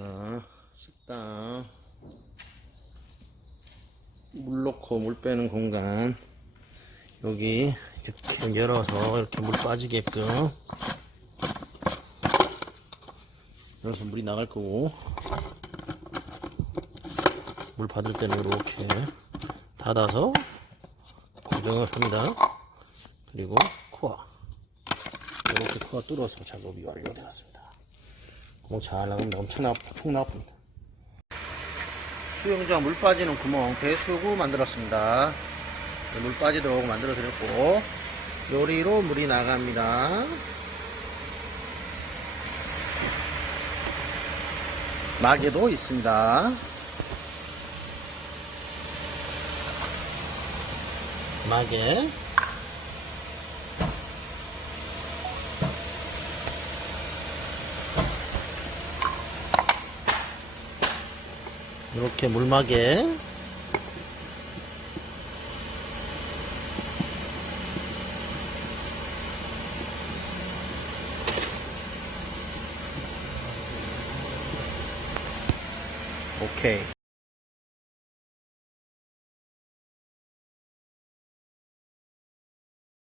자, 식당. 물 넣고 물 빼는 공간. 여기 이렇게 열어서 이렇게 물 빠지게끔. 열어서 물이 나갈 거고. 물 받을 때는 이렇게 닫아서 고정을 합니다. 그리고 코어. 이렇게 코어 뚫어서 작업이 완료되었습니다. 구멍 잘 나가면 엄청나, 통 나갑니다. 수영장 물 빠지는 구멍 배수구 만들었습니다. 물 빠지도록 만들어 드렸고, 요리로 물이 나갑니다. 마개도 있습니다. 마개. 이렇게 물막에. 오케이